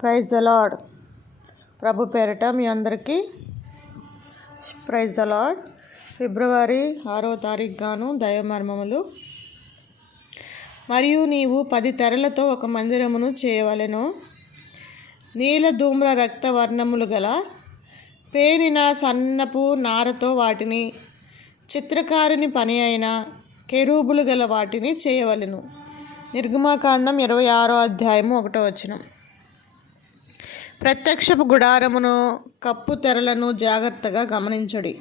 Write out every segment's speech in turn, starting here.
Praise the lord ప్రభు పేరిట మీ అందరికీ praise the lord ఫిబ్రవరి ఆరో తారీఖు గాను దైవమర్మములు. మరియు నీవు పది తెరలతో ఒక మందిరమును చేయవలెను. నీల ధూమ్ర రక్త వర్ణములు గల పేనిన సన్నపు నారతో వాటిని చిత్రకారుని పని అయిన కెరూబులు గల వాటిని చేయవలెను. నిర్గమాకాండం ఇరవై ఆరో అధ్యాయము ఒకటో వచనం. ప్రత్యక్షపు గుడారమును కప్పు తెరలను జాగ్రత్తగా గమనించుడి.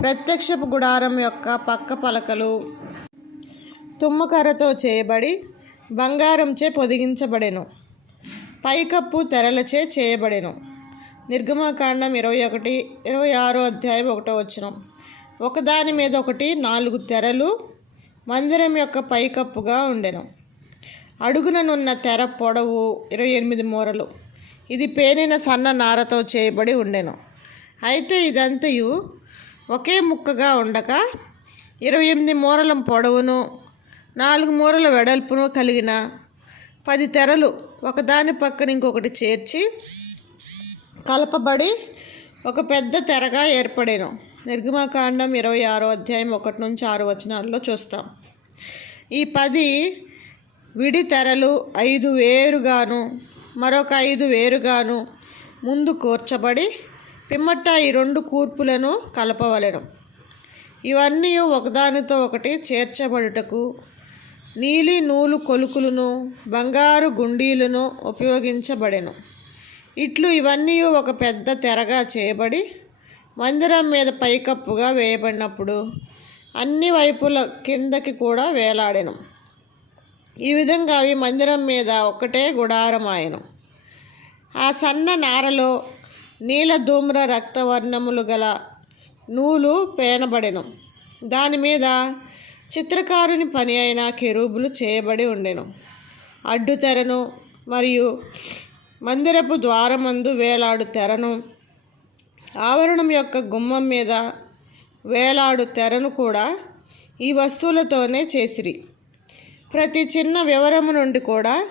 ప్రత్యక్షపు గుడారం యొక్క పక్క పలకలు తుమ్మకర్రతో చేయబడి బంగారంచే పొదిగించబడెను. పైకప్పు తెరలచే చేయబడెను. నిర్గమకాండం ఇరవై ఒకటి ఇరవై ఆరో అధ్యాయం ఒకటో వచ్చిన ఒకదాని మీద ఒకటి నాలుగు తెరలు మందిరం యొక్క పైకప్పుగా ఉండెను. అడుగుననున్న తెర పొడవు ఇరవై ఎనిమిది మూరలు. ఇది పేనిన సన్న నారతో చేయబడి ఉండెను. అయితే ఇదంతయు ఒకే ముక్కగా ఉండక ఇరవై ఎనిమిది మూరల పొడవును నాలుగు మూరల వెడల్పును కలిగిన పది తెరలు ఒకదాని పక్కన ఇంకొకటి చేర్చి కలపబడి ఒక పెద్ద తెరగా ఏర్పడాను. నిర్గమాకాండం ఇరవై ఆరో అధ్యాయం ఒకటి నుంచి ఆరు వచనాల్లో చూస్తాం. ఈ పది విడి తెరలు ఐదు వేరుగాను మరొక ఐదు వేరుగాను ముందు కూర్చబడి పిమ్మట ఈ రెండు కూర్పులను కలపవలెను. ఇవన్నీ ఒకదానితో ఒకటి చేర్చబడుటకు నీలి నూలు కొలుకులను బంగారు గుండీలను ఉపయోగించబడెను. ఇట్లు ఇవన్నీ ఒక పెద్ద తెరగా చేయబడి మందిరం మీద పైకప్పుగా వేయబడినప్పుడు అన్ని వైపుల కిందకి కూడా వేలాడెను. ఈ విధంగా అవి మందిరం మీద ఒక్కటే గుడారమాయను ఆ సన్న నారలో నీల ధూమ్ర రక్తవర్ణములు గల నూలు పేనబడెను. దాని మీద చిత్రకారుని పని అయిన కెరూబులు చేయబడి ఉండెను. అడ్డు తెరను మరియు మందిరపు ద్వారమందు వేలాడు తెరను ఆవరణం యొక్క గుమ్మం మీద వేలాడు తెరను కూడా ఈ వస్తువులతోనే చేసిరి. ప్రతి చిన్న వివరము నుండి కూడా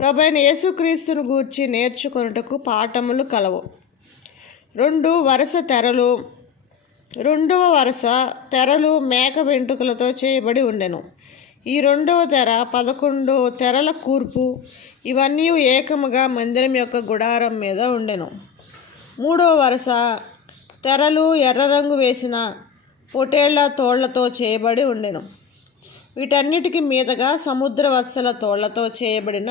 ప్రభైన యేసుక్రీస్తును గూర్చి నేర్చుకొనుటకు పాఠములు కలవు. రెండు వరుస తెరలు రెండవ వరుస తెరలు మేక వెంట్రుకలతో చేయబడి ఉండెను. ఈ రెండవ తెర పదకొండు తెరల కూర్పు ఇవన్నీ ఏకముగా మందిరం యొక్క గుడారం మీద ఉండెను. మూడవ వరుస తెరలు ఎర్ర రంగు వేసిన పొటేళ్ళ తోళ్ళతో చేయబడి ఉండెను. వీటన్నిటికి మీదగా సముద్ర వత్సల తోళ్ళతో చేయబడిన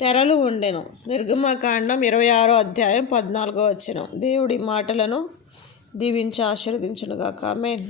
తెరలు ఉండెను. నిర్గమకాండం ఇరవై ఆరో అధ్యాయం పద్నాలుగో వచ్చిన దేవుడి మాటలను దీవించి ఆశీర్వదించునుగాక. మేన్